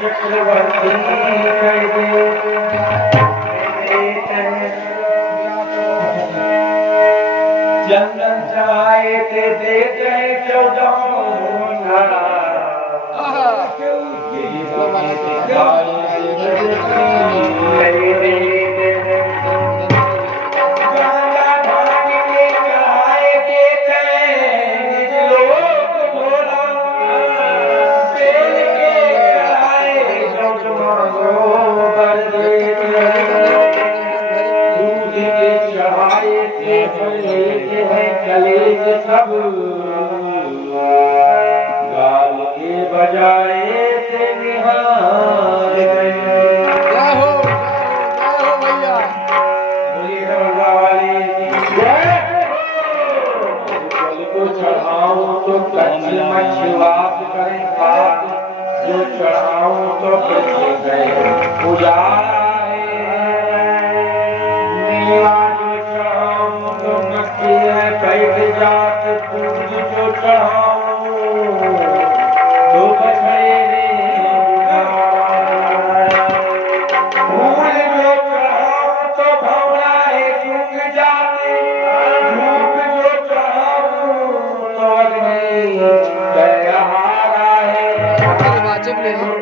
चक्रवर्ती चंदन चढ़ाए थे देते 14 सब गाल के बजाए से निहार गए। जय हो भैया। बोलिए रमला वाली जय हो। जल को चढ़ाऊं तो कच्ची मछुआत करें बात, जो चढ़ाऊं तो कच्ची गए उजाला कैट जात दूध जो चढ़ाऊं तो बछड़े फूल जो चढ़ाऊं तो भौराए सूख जाते, धूप जो चढ़ाऊं तो अग्नि दयाहारा है।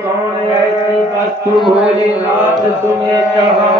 कौन ऐसी वस्तु भोलेनाथ तुम्हें चढ़ाऊं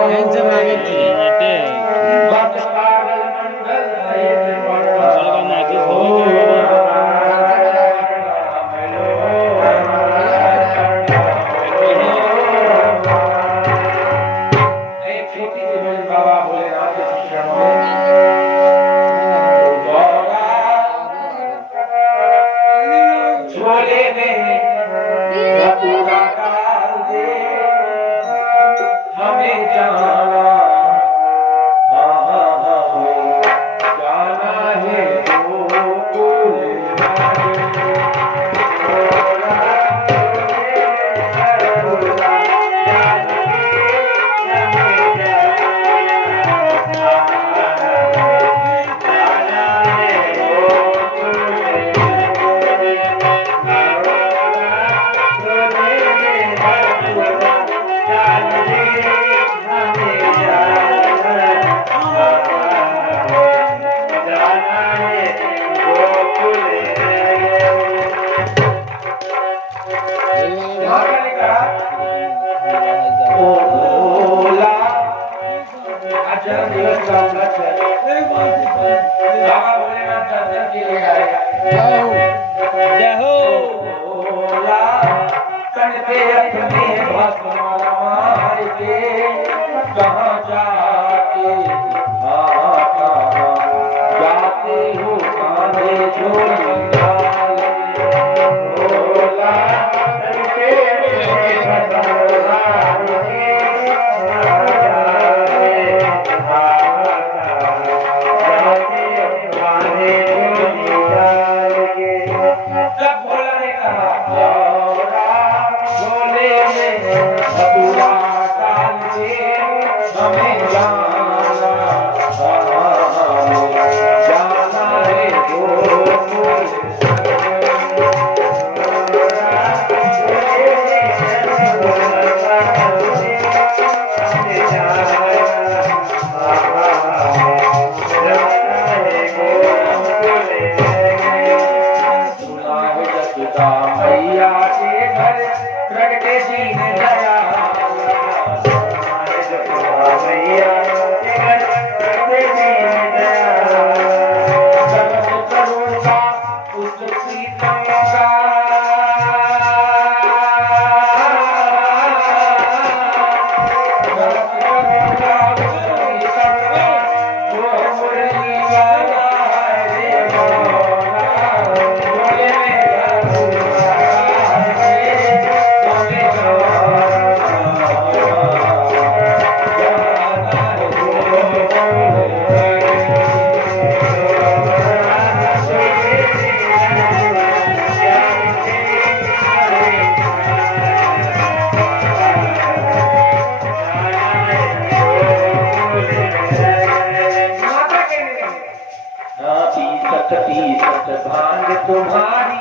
पीसत भांग तुम्हारी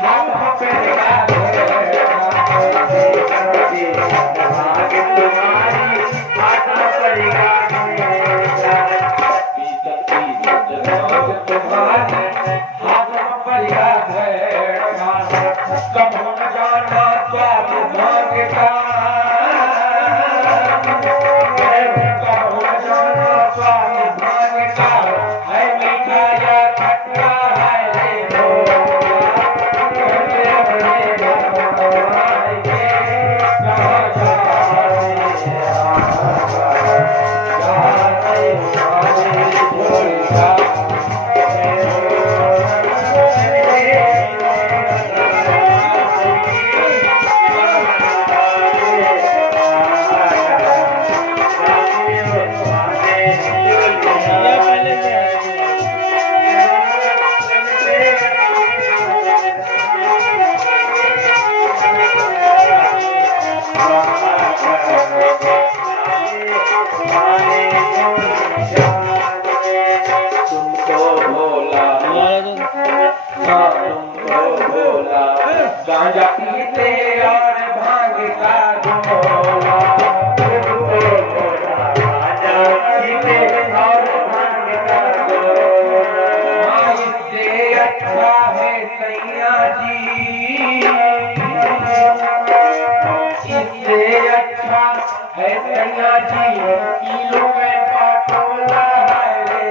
हाथ पड़ेगा भांग तुम्हारी हाथ पड़ेगा पीसत भांग तुम्हारी हाथ पड़ेगा कब न जाना स्वाद भांग का गांजा पीते और भांग का गोला गांजा पीते और भांग का गोला इससे अच्छा है सैया जी इससे अच्छा है सैया जी किलो में पाटोला है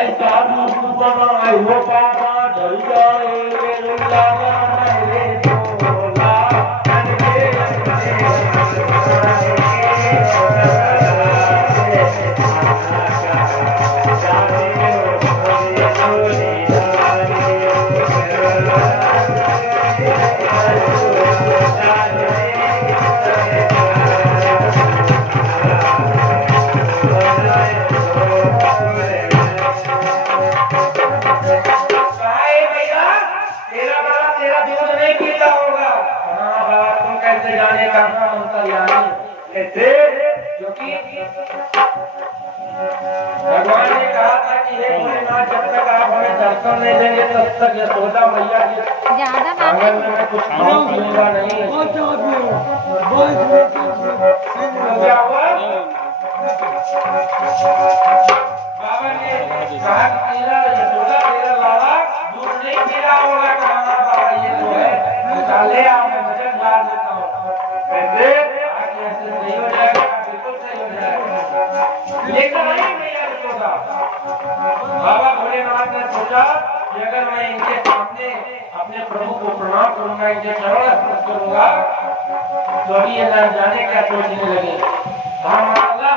ऐसा रूप बनाए हो बाबा डर जाए भगवान ने कहा था कि हे भोलेनाथ जब तक आप हमें दर्शन नहीं देंगे तब तक यशोदा मैया के आंगन में मैं कुछ खाने पीऊंगा नहीं। क्या हुआ? बाबा ने कहा कि तेरा यशोदा तेरा लाला दूध नहीं पीरा होगा। कहा बाबा ये तो है निकाले आप भजन गा देता हूँ कैसे नहीं हो जाएगा बिल्कुल सही हो जाएगा। लेकिन नहीं मैया यशोदा बाबा भोलेनाथ ने सोचा कि अगर मैं इनके सामने अपने प्रभु को प्रणाम करूंगा इनके चरण स्पर्श करूंगा तो अभी ये न जाने क्या सोचने लगे। हाँ अल्लाह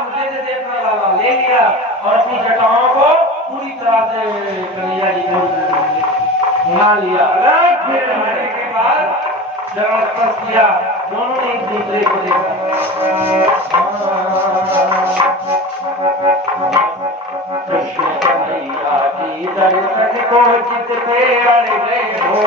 ले लिया और अपनी जटाओं को पूरी तरह से कन्हैया जी को घुमा लिया। फिर नहाने के बाद चरण स्पर्श किया, दोनों ने एक दूसरे को देखा। कृष्ण कन्हैया की दर्शन को चित पे अड़ गए हो।